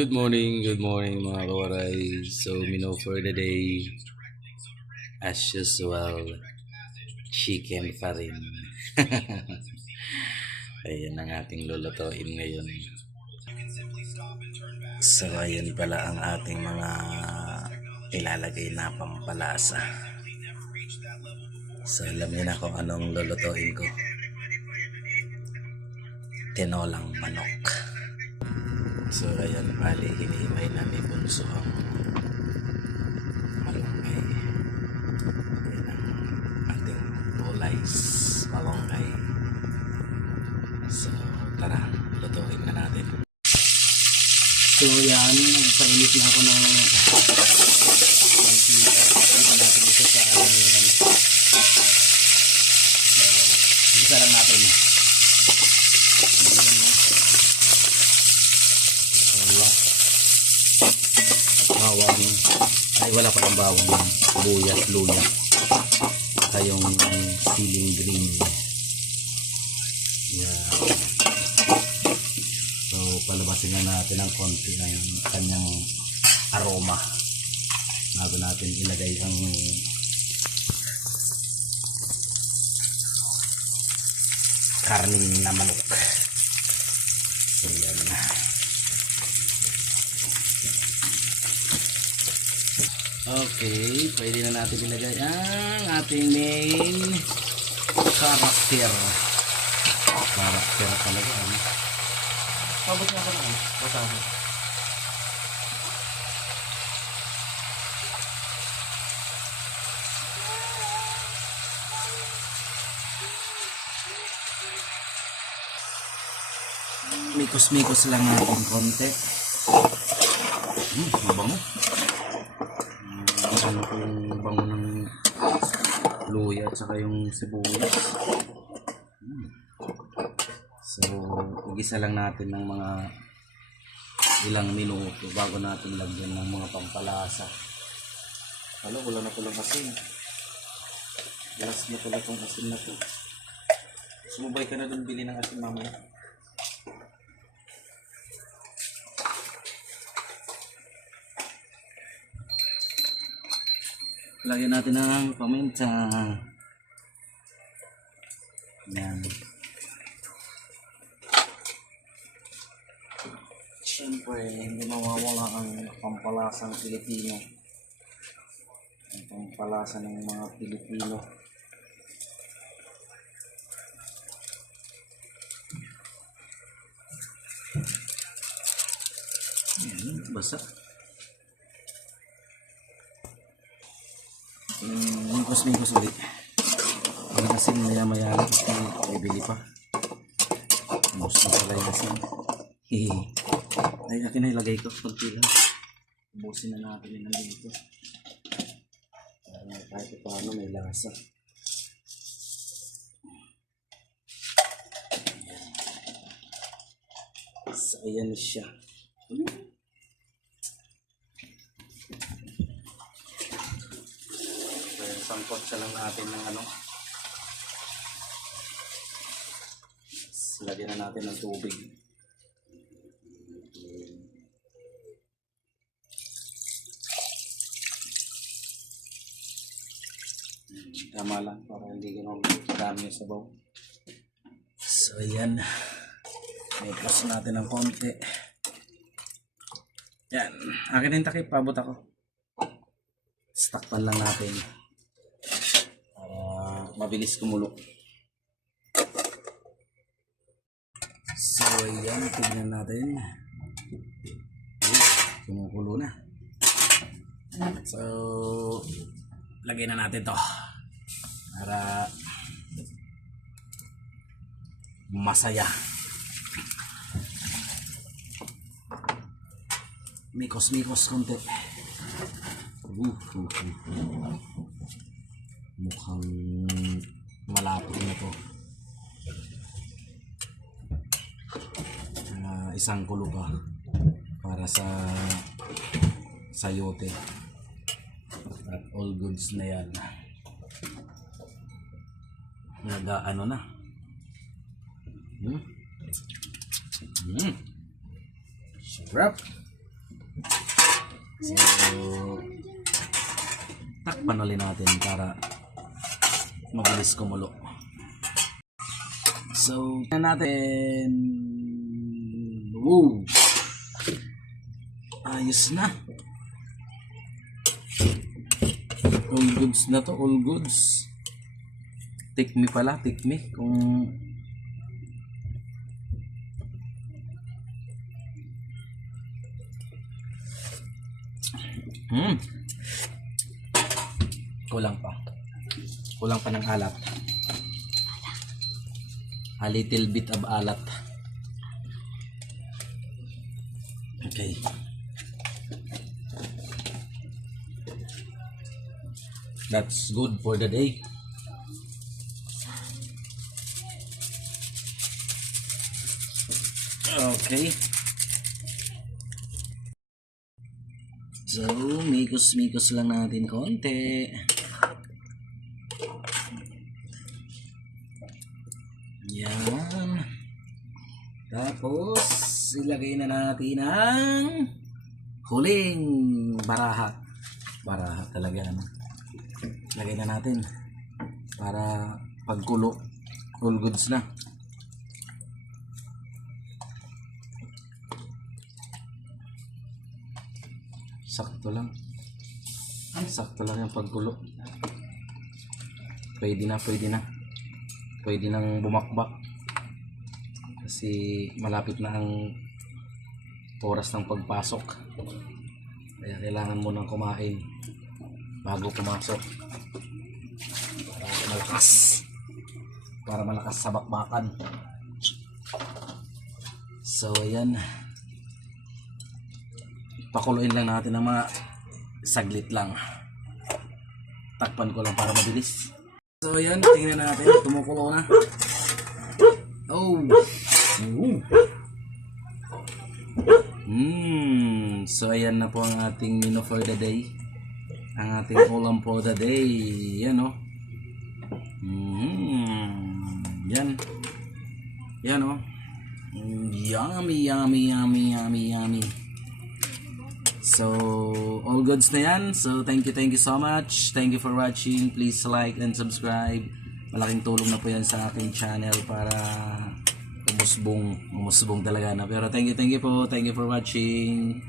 Good morning mga kawaray. So, for the day, as usual, chicken pa rin. Ayan ang ating lulutuin ngayon. So, ayan pala ang ating mga ilalagay na pampalasa. So, alam niyo na kung anong lulutuin ko. Tinolang manok. So, ayan, bali, hinihimay namin bunso ang malunggay. Ayan ang ating gulays, malunggay. So, tara, lutuin na natin. So, yan, nagpainit na ako ng mantika. Dito natin isa sa isa lang natin. Bawang, ay wala pa kang bawang, buyas, luya, yung siling green. Yeah. So palabasin na natin ng konti ng kanyang aroma bago natin ilagay ang karning na manok. So yan na. Okay, pwede na natin ilagay ang ating main karakter. Karakter talaga. Pabot nga ka naman. Basahan. Mikos-mikos lang natin konti. Mabango. Ano po yung bango ng luya at saka yung sibuyas. So, igisa lang natin ng mga ilang minuto bago natin lagyan ng mga pampalasa. Wala na palang asin. Last na pala itong asin na ito. Sumubay ka na dun bili ng asin mamaya. Lagyan natin ng paminta. Yan. Siyempre, hindi mawawala ang pampalasang Pilipino. Ang pampalasa ng mga Pilipino. Yan, basa. Mingkos ulit. Ang asin maya kasi bibili pa. Gusto pala yung asin. Ay, akin na ilagay ko pagpila. Ubusin na natin yung nandito. Para kahit paano may lasa. So, ayan siya. Sangkot siya lang natin ng ano. Lagyan na natin ng tubig. Tama lang para hindi ganun dami yung sabaw. So yan. May plus natin ng konti. Yan. Akin yung takip. Pabot ako. Stakpan lang natin. Mabilis kumulo. So ayan, tignan natin. Kumukulo na. So lagyan na natin to para masaya. Mikos konti. Mukhang malapot na to. Isang kulo pa para sa sayote at all goods na yan. Nag-ano na. Sarap. So, takpan ulit natin para mabilis kumulo. So, tingnan natin. Woo! Ayos na. All goods na to, all goods. Take me pala, take me. Kung kulang pa. Kulang pa ng alat. A little bit of alat. Okay. That's good for the day. Okay. So, mikos-mikos lang natin konti. Yan. Tapos, ilagay na natin ang huling baraha. Baraha talaga, ano? Lagay na natin para pagkulo, all goods na. Sakto lang. Sakto lang yung pagkulo. Pwede na, pwede na. Pwede nang bumakbak. Kasi malapit na ang oras ng pagpasok. Kaya kailangan mo nang kumain bago pumasok. Para malakas sa bakbakan. So ayan, pakuluin lang natin ng mga saglit lang. Takpan ko lang para mabilis. So ayan, tingnan natin, tumukulo na. Oh. So ayan na po ang ating menu for the day. Ang ating ulam for the day. Yan o. Yan. Yan o. Yummy, yummy, yummy, yummy, yummy. So, all goods na yan. So, thank you so much. Thank you for watching. Please like and subscribe. Malaking tulong na po yan sa aking channel para umusbong talaga na. Pero thank you po. Thank you for watching.